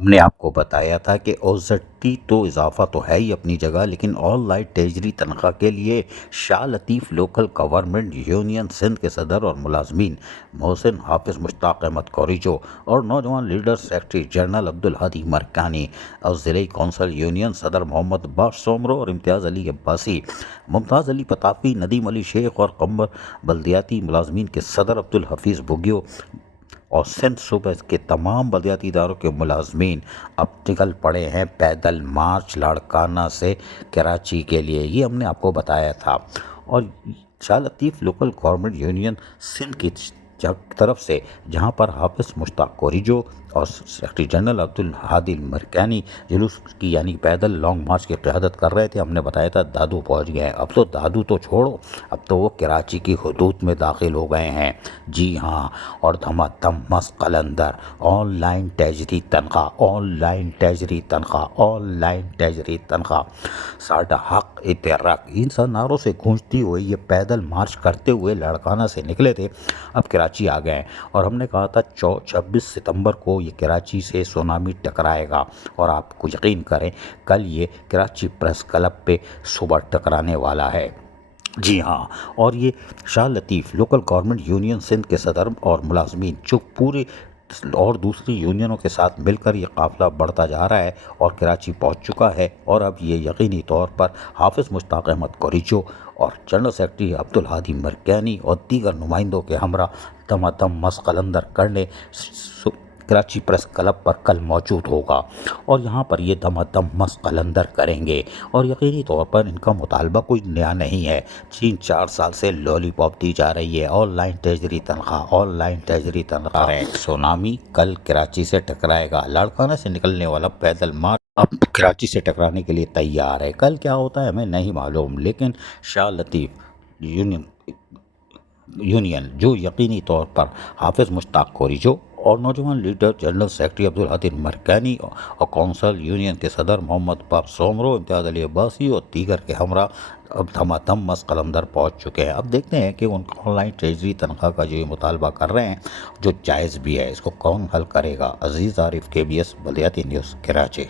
ہم نے آپ کو بتایا تھا کہ اوزٹی تو اضافہ تو ہے ہی اپنی جگہ، لیکن آن لائن تیجری تنخواہ کے لیے شاہ لطیف لوکل گورنمنٹ یونین سندھ کے صدر اور ملازمین محسن حافظ مشتاق احمد کوریجو اور نوجوان لیڈر سیکرٹری جنرل عبدالہادی مرکانی اور ضلعی کونسل یونین صدر محمد باش سومرو اور امتیاز علی عباسی، ممتاز علی پتافی، ندیم علی شیخ اور قمر بلدیاتی ملازمین کے صدر عبدالحفیظ بگیو اور سندھ صوبہ کے تمام بلدیاتی اداروں کے ملازمین اب نکل پڑے ہیں پیدل مارچ لاڑکانہ سے کراچی کے لیے۔ یہ ہم نے آپ کو بتایا تھا۔ اور شاہ لطیف لوکل گورنمنٹ یونین سندھ کی طرف سے جہاں پر حافظ مشتاق کوریجو اور سیکرٹری جنرل عبدالہادی مرکانی جلوس کی یعنی پیدل لانگ مارچ کی قیادت کر رہے تھے، ہم نے بتایا تھا دادو پہنچ گئے ہیں۔ اب تو دادو تو چھوڑو، اب تو وہ کراچی کی حدود میں داخل ہو گئے ہیں۔ جی ہاں، اور دھما دھم مست قلندر، آن لائن تیجری تنخواہ، آن لائن تیجری تنخواہ، آن لائن تیجری تنخواہ، ساڈا حق اتحرک، ان سب نعروں سے گونجتی ہوئی یہ پیدل مارچ کرتے ہوئے لاڑکانہ سے نکلے تھے، اب کراچی آ گئے ہیں۔ اور ہم نے کہا تھا 26 ستمبر کو یہ کراچی سے سونامی ٹکرائے گا، اور آپ کو یقین کریں کل یہ کراچی پریس کلب پہ صبح ٹکرانے والا ہے۔ جی ہاں، اور یہ شاہ لطیف لوکل گورنمنٹ یونین سندھ کے صدر اور ملازمین جو پورے اور دوسری یونینوں کے ساتھ مل کر یہ قافلہ بڑھتا جا رہا ہے اور کراچی پہنچ چکا ہے، اور اب یہ یقینی طور پر حافظ مشتاق احمد کوریجو اور جنرل سیکرٹری عبدالہادی مرکانی اور دیگر نمائندوں کے ہمراہ دم دم مست قلندر کرنے کراچی پریس کلب پر کل موجود ہوگا، اور یہاں پر یہ دم دم مست قلندر کریں گے۔ اور یقینی طور پر ان کا مطالبہ کوئی نیا نہیں ہے، 3-4 سال سے لالی پاپ دی جا رہی ہے، آن لائن تیجری تنخواہ، آن لائن تیجری تنخواہ۔ سونامی کل کراچی سے ٹکرائے گا، لاڑکانہ سے نکلنے والا پیدل مارچ اب کراچی سے ٹکرانے کے لیے تیار ہے۔ کل کیا ہوتا ہے ہمیں نہیں معلوم، لیکن شاہ لطیف یونین جو یقینی طور پر حافظ مشتاق کوریجو اور نوجوان لیڈر جنرل سیکرٹری عبدالہادی مرکانی اور کونسل یونین کے صدر محمد باش سومرو، امتیاز علی عباسی اور دیگر کے ہمراہ اب دھما دھم مست قلندر پہنچ چکے ہیں۔ اب دیکھتے ہیں کہ ان آن لائن ٹریجری تنخواہ کا جو یہ مطالبہ کر رہے ہیں جو جائز بھی ہے، اس کو کون حل کرے گا۔ عزیز عارف، KBS بلدیاتی نیوز، کراچی۔